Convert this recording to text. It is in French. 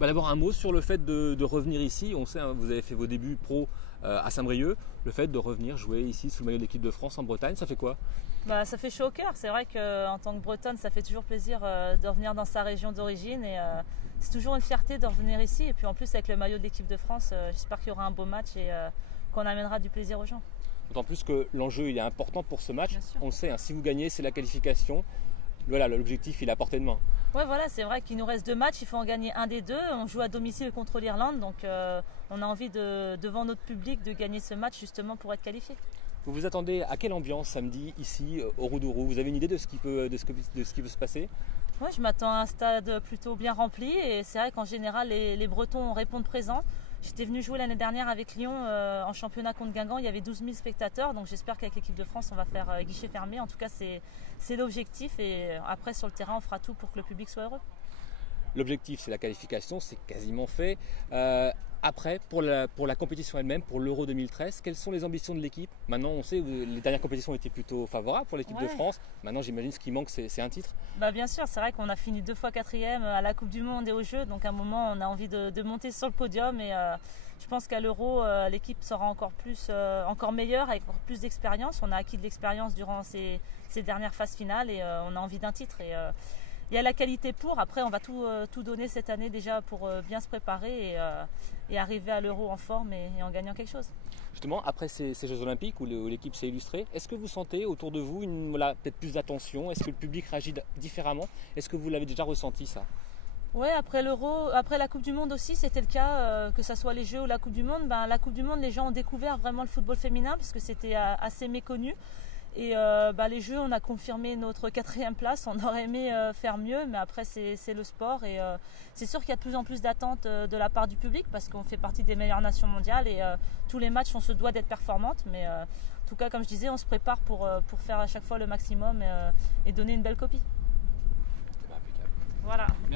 D'abord un mot sur le fait de revenir ici. On sait, hein, vous avez fait vos débuts pro à Saint-Brieuc. Le fait de revenir jouer ici sous le maillot de l'équipe de France en Bretagne, ça fait quoi? Ça fait chaud au cœur. C'est vrai qu'en tant que Bretonne, ça fait toujours plaisir de revenir dans sa région d'origine. Et c'est toujours une fierté de revenir ici. Et puis en plus, avec le maillot de l'équipe de France, j'espère qu'il y aura un beau match et qu'on amènera du plaisir aux gens. D'autant plus que l'enjeu il est important pour ce match. On le sait, hein, si vous gagnez, c'est la qualification. Voilà, l'objectif il est à portée de main. Ouais, voilà, c'est vrai qu'il nous reste 2 matchs, il faut en gagner un des 2. On joue à domicile contre l'Irlande, donc on a envie devant notre public de gagner ce match justement pour être qualifié. Vous vous attendez à quelle ambiance samedi ici au Roudourou? Vous avez une idée de ce qui peut se passer? Ouais, je m'attends à un stade plutôt bien rempli et c'est vrai qu'en général les Bretons répondent présents. J'étais venu jouer l'année dernière avec Lyon en championnat contre Guingamp, il y avait 12 000 spectateurs, donc j'espère qu'avec l'équipe de France on va faire guichet fermé. En tout cas c'est l'objectif et après sur le terrain on fera tout pour que le public soit heureux. L'objectif c'est la qualification, c'est quasiment fait. Après, pour la compétition elle-même, pour l'Euro 2013, quelles sont les ambitions de l'équipe? Maintenant on sait que les dernières compétitions étaient plutôt favorables pour l'équipe de France. Maintenant j'imagine ce qui manque c'est un titre. Bien sûr, c'est vrai qu'on a fini 2 fois 4e à la Coupe du Monde et aux Jeux, donc à un moment on a envie de monter sur le podium et je pense qu'à l'Euro l'équipe sera encore meilleure avec encore plus d'expérience. On a acquis de l'expérience durant ces dernières phases finales et on a envie d'un titre. Et il y a la qualité pour, après on va tout donner cette année déjà pour bien se préparer et arriver à l'Euro en forme et en gagnant quelque chose. Justement, après ces Jeux Olympiques où l'équipe s'est illustrée, est-ce que vous sentez autour de vous peut-être plus d'attention? Est-ce que le public réagit différemment? Est-ce que vous l'avez déjà ressenti ça? Oui, après l'Euro, après la Coupe du Monde aussi, c'était le cas, que ce soit les Jeux ou la Coupe du Monde. La Coupe du Monde, les gens ont découvert vraiment le football féminin parce que c'était assez méconnu. Et les Jeux, on a confirmé notre 4e place. On aurait aimé faire mieux, mais après c'est le sport. Et c'est sûr qu'il y a de plus en plus d'attentes de la part du public parce qu'on fait partie des meilleures nations mondiales. Et tous les matchs, on se doit d'être performante. Mais en tout cas, comme je disais, on se prépare pour faire à chaque fois le maximum et donner une belle copie. Impeccable. Voilà. Merci.